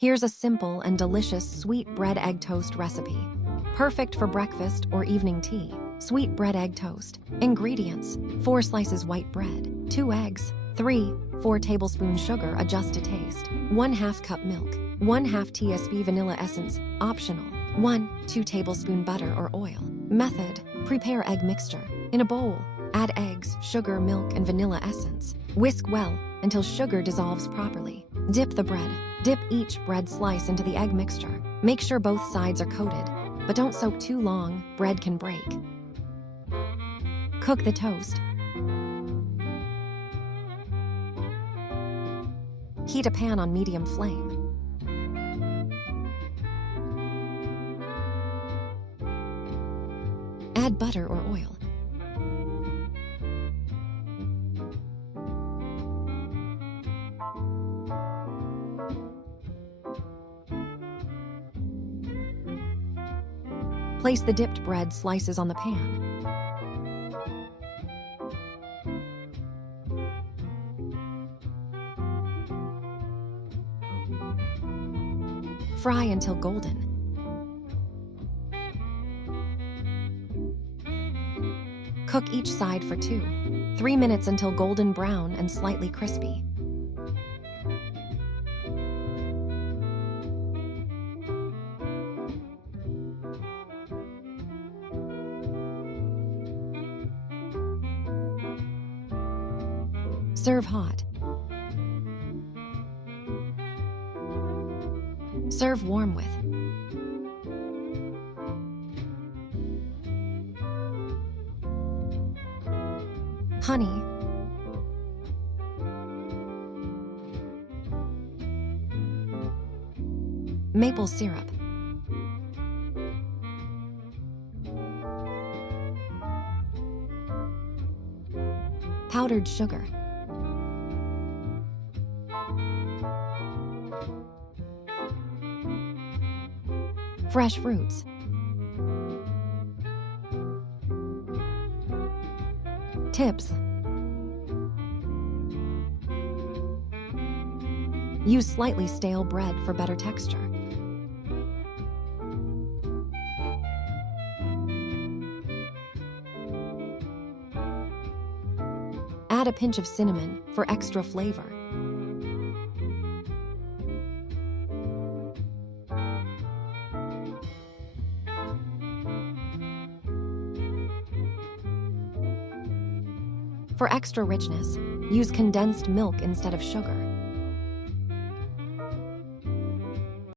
Here's a simple and delicious sweet bread egg toast recipe. Perfect for breakfast or evening tea. Sweet bread egg toast. Ingredients: 4 slices white bread, 2 eggs, 3-4 tablespoons sugar, adjust to taste, 1/2 cup milk, 1/2 tsp vanilla essence, optional, 1-2 tablespoon butter or oil. Method: prepare egg mixture. In a bowl, add eggs, sugar, milk, and vanilla essence. Whisk well until sugar dissolves properly. Dip the bread. Dip each bread slice into the egg mixture. Make sure both sides are coated, but don't soak too long, bread can break. Cook the toast. Heat a pan on medium flame. Add butter or oil. Place the dipped bread slices on the pan. Fry until golden. Cook each side for 2-3 minutes until golden brown and slightly crispy. Serve hot. Serve warm with honey, maple syrup, powdered sugar, fresh fruits, tips: use slightly stale bread for better texture. Add a pinch of cinnamon for extra flavor. For extra richness, use condensed milk instead of sugar.